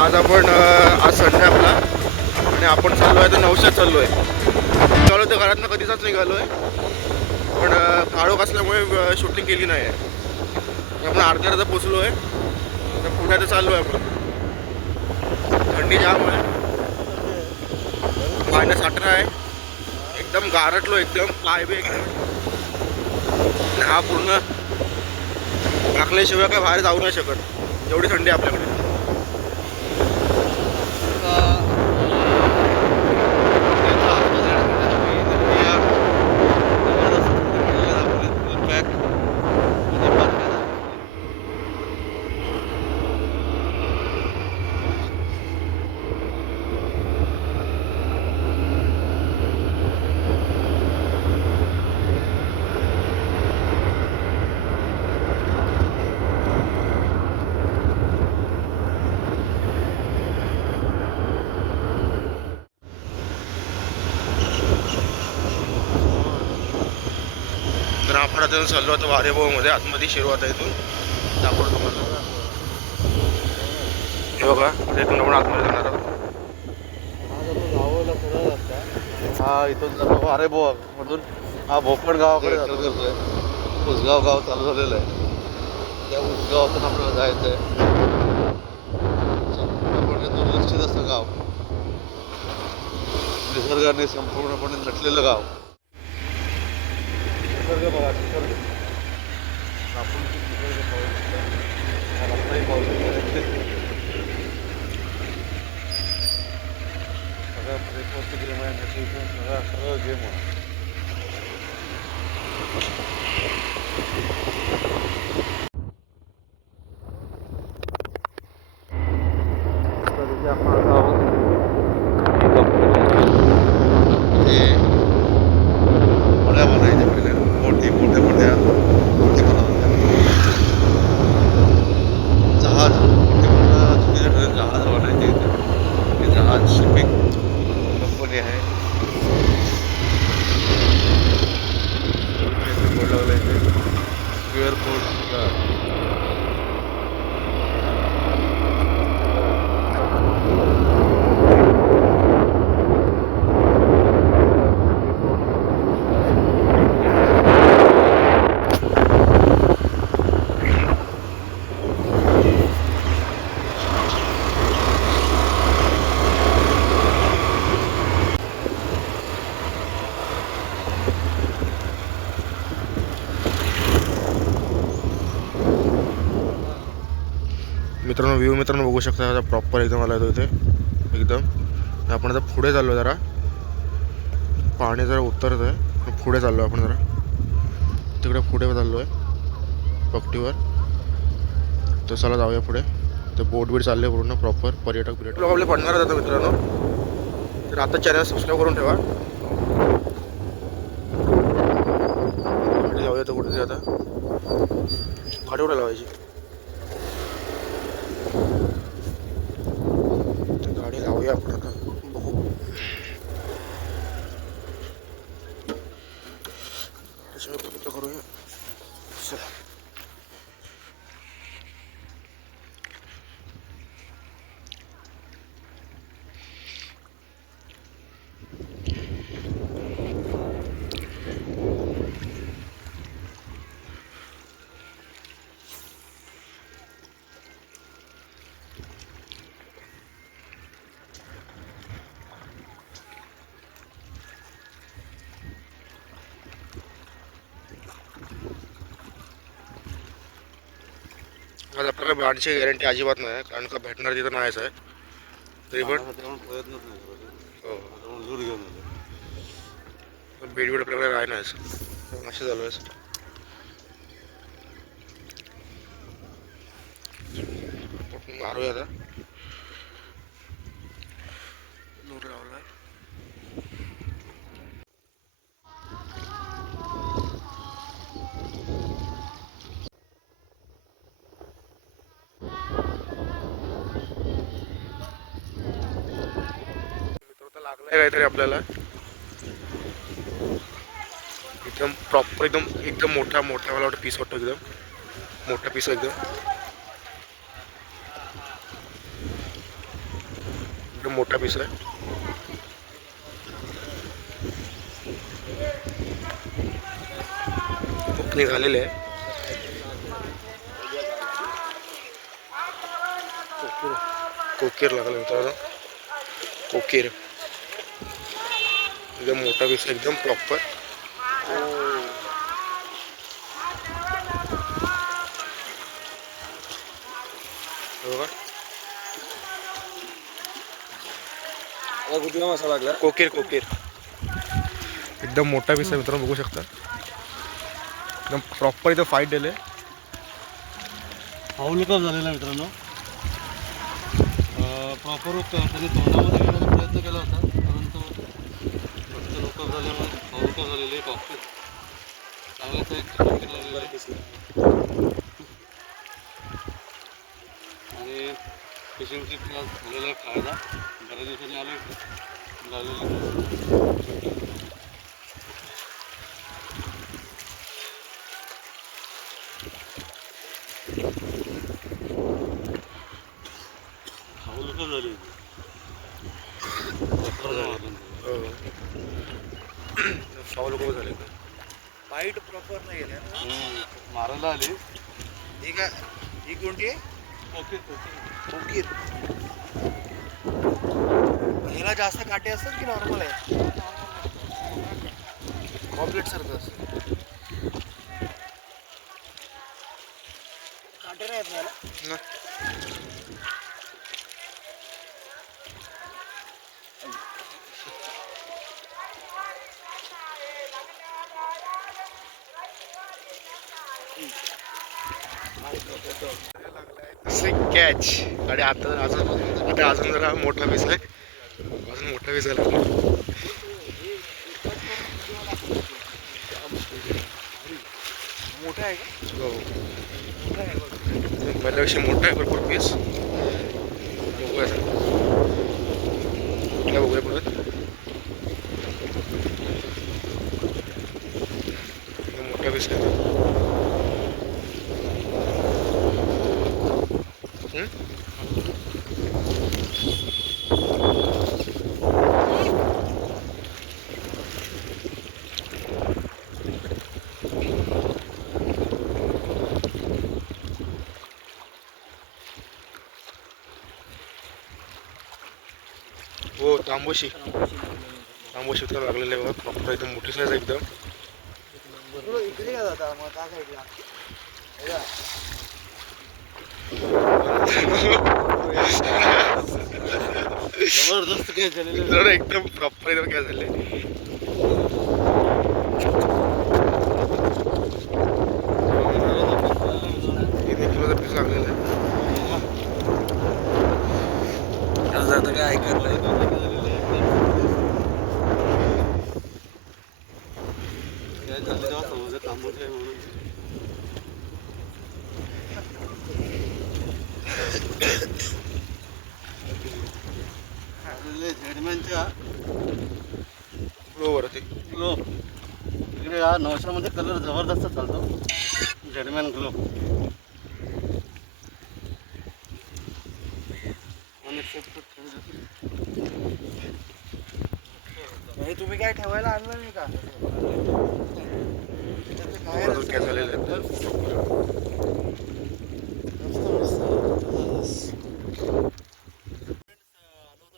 आज आपण आज संडे आपला आणि आपण चाललो आहे तर नवशात चाललो आहे. चालू तर घरातनं कधीचाच निघालो आहे, पण काळोख असल्यामुळे शूटिंग केली नाही आहे. आपण अर्ध्या पोचलो आहे तर पुण्यात चाललो आहे आपण. थंडी जाम आहे, -18 आहे, एकदम गारटलो, एकदम पाय बी एकदम हा पूर्ण टाकल्याशिवाय काय बाहेर जाऊ नाही शकत, एवढी थंडी आपल्याकडे. तर आपण आता चाललो होतो वारेभाऊमध्ये, आतमध्ये शिरवात आहे. इथून दाखवतो तुम्हाला. हे बघा, इथून आपण आतमध्ये जाणार आहोत. हा इथून जातो वारेभाऊ मधून. हा भोपण गावाकडे करतोय. उसगाव गाव चालू झालेलं आहे. त्या उसगावातून आपल्याला जायचं आहे. संपूर्णपणे दुर्लक्षित असं गाव, निसर्गाने संपूर्णपणे नटलेलं गाव. निसर्ग बघा, निसर्ग आपण निसर्ग पाऊस सगळं ब्रेकवरती गेम आहे. सगळं गेम आहे. मित्रांनो बघू शकता, आता प्रॉपर एकदम आला येतो इथे एकदम. आपण आता पुढे चाललो, जरा पाणी जरा उतरत आहे, पुढे चाललो आपण जरा, तिकडे पुढे चाललो आहे पकटीवर. तर चला जाऊया पुढे. तर बोट चालले पूर्ण प्रॉपर पर्यटक लोक आपले पडणार आहेत आता मित्रांनो. तर आता चॅनल सबस्क्राईब करून ठेवा. गाडी लावूया तर कुठे आता गाडी कुठे लावायची, गाडी लावूया आपण आता. बघू करूया. चला आज आपल्याला ब्रँडची गॅरंटी अजिबात नाही, कारण का भेटणार तिथं नाहीच आहे. तरी पण प्रयत्नच नाही करत. दूर घेऊन बेड आपल्याला राह नाहीच असे झालो आहे. मारूया आता. दूर लावला लागलाय काहीतरी आपल्याला. एकदम प्रॉपर एकदम मोठा मला वाटतं पीस वाटतो, एकदम मोठा पीस एकदम. एकदम मोठा पीस आहे. ओपनिंग झालेली आहे. कोकीर लागला मित्रांनो, कोकीर एकदम मोठा पीस एकदम प्रॉपर. बघा कुठला मसाला लागला? कोकीर कोकीर एकदम मोठा पीस आहे मित्रांनो, बघू शकता एकदम प्रॉपर इथं फाईट दिले. फाऊल कप झालेला मित्रांनो. प्रॉपर त्यांनी तोंडामध्ये घेण्याचा प्रयत्न केला होता, परंतु फक्त लोकअप झाल्यामुळे फाऊल कप झालेले एक ऑप्शन चांगलाच एक लागलेला आहे. आणि फिशिंग ट्रिप झालेला आहे फायदा. बऱ्याच दिवसांनी आलो लागलेला. झाली फाऊल खूप झाले. फाईट प्रॉपर नाही आहे मारायला आली. ही काय, ही कोणती आहे? कोकीर. ह्याला जास्त काटे असतात की नॉर्मल आहे? कॉम्प्लेट सारखं असतं. काटे नाही आहेत ना याला? कॅच. आणि अजून जरा मोठा पीस आहे, अजून मोठा पीस झाला. मोठा आहे का? हो, मोठा आहे बघ. पहिल्यापेक्षा मोठा आहे भरपूर पीस. बघूया कुठल्या बघूया परत. मोठा पीस आहे. हो, तांबोशी तुला लागलेलं आहे बघा, प्रॉपर एकदम मोठी साईज एकदम. इकडे का जाता मग त्या साईडला? जबरदस्त काय झालेलं. एकदम प्रॉपर एकदम काय झाले. 3 किलोचा पीस लागलेला आहे. काय ऐकलं तांबूचे म्हणून. झेडमॅनच्या ग्लोवरती ग्लो इकडे हा नवशामध्ये कलर जबरदस्त चालतो. झेडमॅन ग्लो हे तुम्ही काय ठेवायला आणलं नाही का? काय झालेलं आहे.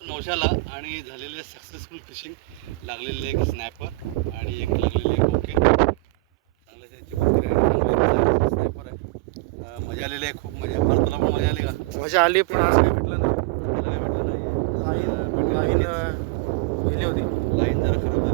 नवशाला आणि झालेले सक्सेसफुल फिशिंग. लागलेले एक स्नॅपर आणि एक लागलेले कोके. चांगले त्यांची कोके स्नॅपर आहे. मजा आलेली आहे, खूप मजा. फार तुला पण मजा आली का? मजा आली, पण आज काही भेटलं नाही. तुला काय भेटलं नाही? लाईन गेली होती. लाईन जरा खराब झाली.